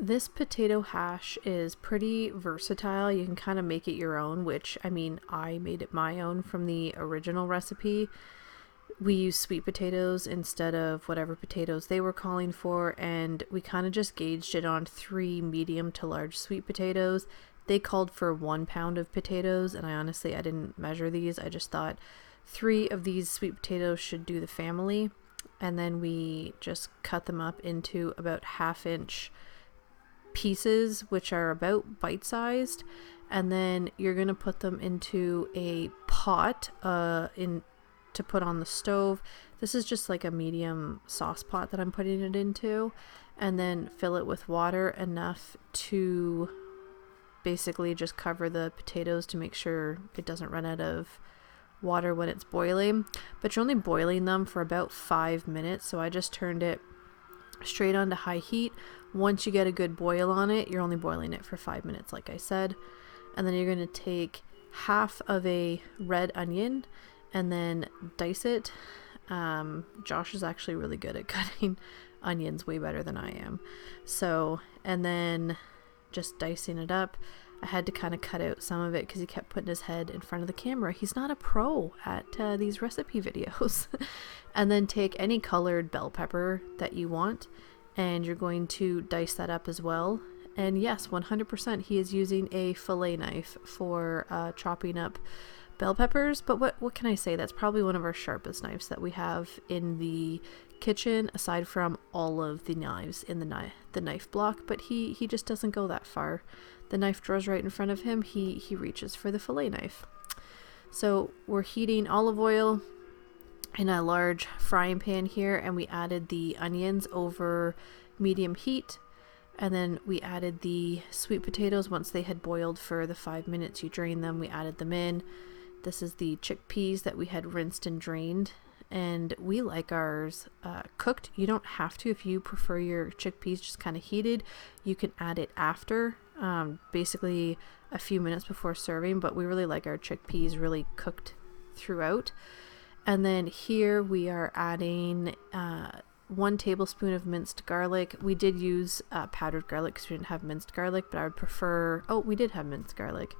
This potato hash is pretty versatile. You can kind of make it your own, which, I mean, I made it my own from the original recipe. We used sweet potatoes instead of whatever potatoes they were calling for, and we kind of just gauged it on 3 medium to large sweet potatoes. They called for 1 pound of potatoes, and I didn't measure these. I just thought 3 of these sweet potatoes should do the family. And then we just cut them up into about 1/2 inch pieces, which are about bite-sized, and then you're going to put them into a pot to put on the stove. This is just like a medium sauce pot that I'm putting it into, and then fill it with water enough to basically just cover the potatoes to make sure it doesn't run out of water when it's boiling. But you're only boiling them for about 5 minutes, so I just turned it straight onto high heat. Once you get a good boil on it, you're only boiling it for 5 minutes, like I said. And then you're going to take half of a red onion and then dice it. Josh is actually really good at cutting onions, way better than I am. So, and then just dicing it up. I had to kind of cut out some of it because he kept putting his head in front of the camera. He's not a pro at these recipe videos. And then take any colored bell pepper that you want, and you're going to dice that up as well. And yes, 100% he is using a fillet knife for chopping up bell peppers. But what can I say? That's probably one of our sharpest knives that we have in the kitchen, aside from all of the knives in the knife block. But he just doesn't go that far. The knife drawer's right in front of him. He reaches for the fillet knife. So we're heating olive oil in a large frying pan here, and we added the onions over medium heat, and then we added the sweet potatoes. Once they had boiled for the 5 minutes you drain them, we added them in. This is the chickpeas that we had rinsed and drained, and we like ours cooked. You don't have to. If you prefer your chickpeas just kind of heated, you can add it after, basically a few minutes before serving, but we really like our chickpeas really cooked throughout. And then here we are adding 1 tablespoon of minced garlic. We did use powdered garlic because we didn't have minced garlic, but I would prefer, we did have minced garlic.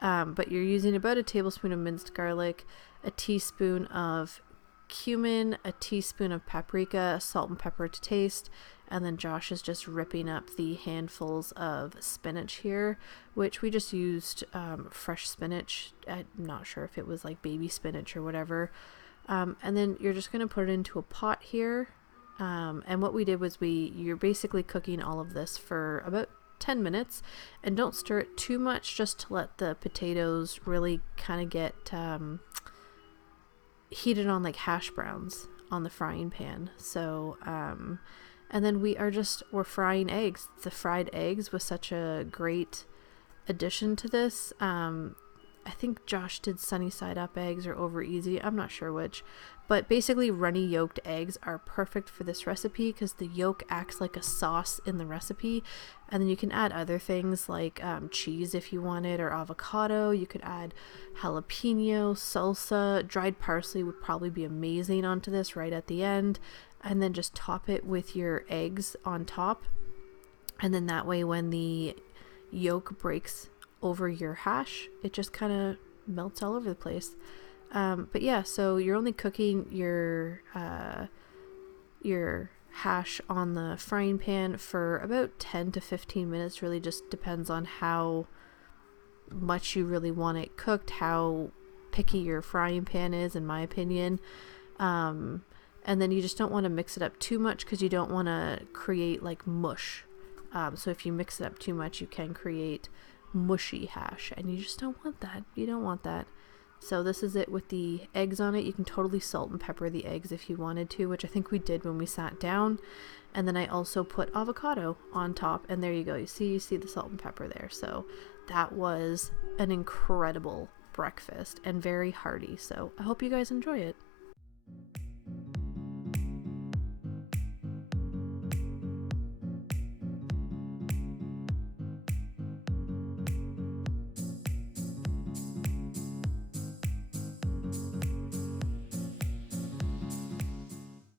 But you're using about a tablespoon of minced garlic, a teaspoon of cumin, a teaspoon of paprika, salt and pepper to taste, and then Josh is just ripping up the handfuls of spinach here, which we just used fresh spinach. I'm not sure if it was like baby spinach or whatever. And then you're just going to put it into a pot here. And what we did was you're basically cooking all of this for about 10 minutes, and don't stir it too much, just to let the potatoes really kind of get heated on like hash browns on the frying pan. So, and then we're frying eggs. The fried eggs was such a great addition to this. I think Josh did sunny side up eggs or over easy. I'm not sure which. But basically runny yolked eggs are perfect for this recipe because the yolk acts like a sauce in the recipe. And then you can add other things like cheese if you wanted, or avocado. You could add jalapeno, salsa, dried parsley would probably be amazing onto this right at the end. And then just top it with your eggs on top. And then that way when the yolk breaks over your hash, it just kind of melts all over the place. But yeah, so you're only cooking your hash on the frying pan for about 10 to 15 minutes. Really just depends on how much you really want it cooked, how picky your frying pan is, in my opinion. And then you just don't want to mix it up too much because you don't want to create like mush. So if you mix it up too much, you can create mushy hash, and you just don't want that. You don't want that. So this is it with the eggs on it. You can totally salt and pepper the eggs if you wanted to, which I think we did when we sat down. And then I also put avocado on top, and there you go. You see the salt and pepper there. So that was an incredible breakfast and very hearty. So I hope you guys enjoy it.